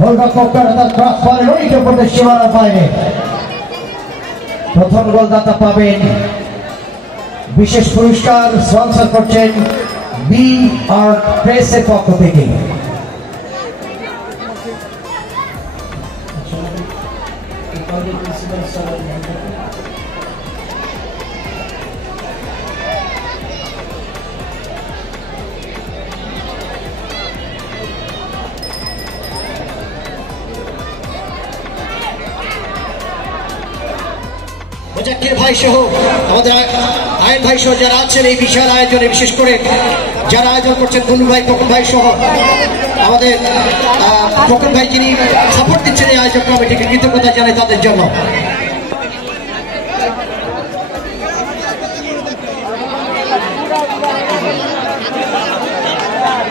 গোলরক্ষকের cross বলের wicket পড়তে সীমানার বাইরে। প্রথম গোলদাতা পাবেন বিশেষ পুরস্কার স্পন্সর করছেন বি আর প্রেসের পক্ষ থেকে। জাকির ভাই সহ আমাদের আয়ন ভাই সহ যারা আছেন এই বিশাল আয়োজনে, বিশেষ করে যারা আয়োজন করছেন দুলু ভাই, খোকন ভাই সহ আমাদের খোকন ভাই যিনি সাপোর্ট দিচ্ছেন এই আয়োজক কমিটিকে, কৃতজ্ঞতা জানাই তাদের জন্য।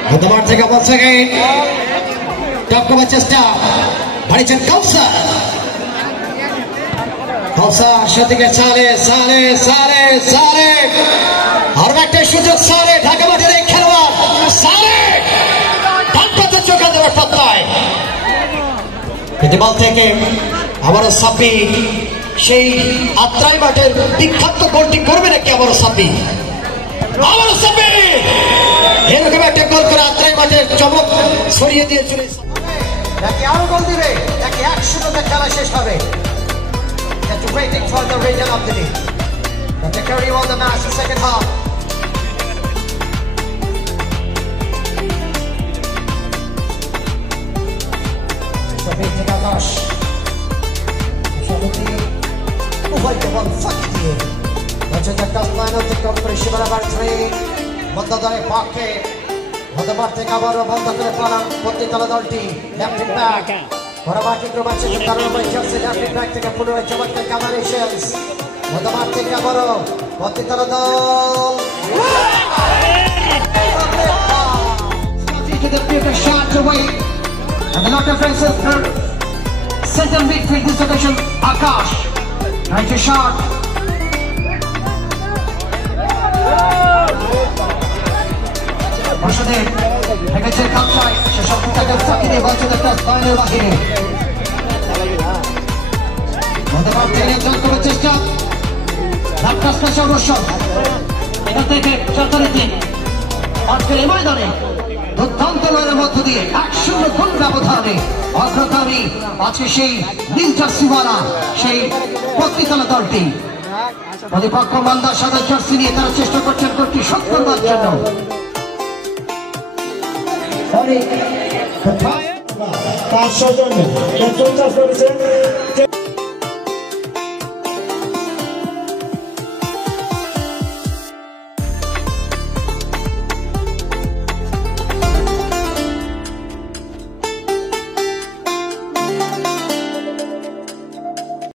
বুধবার থেকে বলছে টপ করার চেষ্টা বাড়িয়েছেন কাউসার। সেদিকে সারে সারে সারে সারে আরো একটা সুযোগ, সারে ঢাকা মাঠের এই খেলোয়াড় সারে ডানপাতে চোখে দেওয়ার পাত্রায় বল থেকে আবারও সাব্বি সেই আত্রাই মাঠের বিখ্যাত গোলটি করবে নাকি আবারও সাব্বি, আবারও সাব্বি এরকম একটা গোল করে আত্রাই মাঠের চমক ছড়িয়ে দিয়ে চলে নাকি আরো গোল দিবে নাকি 1-0 খেলা শেষ হবে। Waiting for the region of the league. But they carry on the match the second half. It's a big Tagash. Shabati. Uvay ko bang fakti. Bacha Tagash line of the competition number 3. Mandadare Pake. Mandadar থেকে আবার বন্ধ করে পালান পত্তিতলা দলটি left back. পরবর্তী ক্রমাচ্ছে কারণ চলছে left back থেকে পুনরায় চমৎকার কামারেশনস মধ্যমাঠ থেকে আবারও পত্তিতলা দল to the future shot away and a lot of fences for center midfield this occasion Akash trying to shot Mashadev হেগেছে কাপচাই সে সবটাকে ফাঁকি দিয়ে বলছে একটা স্থানের বাহিরে মধ্যমাঠ থেকে জল করার চেষ্টা ধাক্কা অবশ্য এখান থেকে চতুর্থী আজকের এই ময়দানে দুর্দান্ত লড়াইয়ের মধ্য দিয়ে 1-0 গোল ব্যবধানে অগ্রগামী আছে সেই নীল জার্সিওয়ালা সেই পত্রিতলা দলটি। প্রতিপক্ষ মালদার সাদা জার্সি নিয়ে তারা চেষ্টা করছেন গোলটি শোধ করবার জন্য। পাঁচ ছজন করেছেন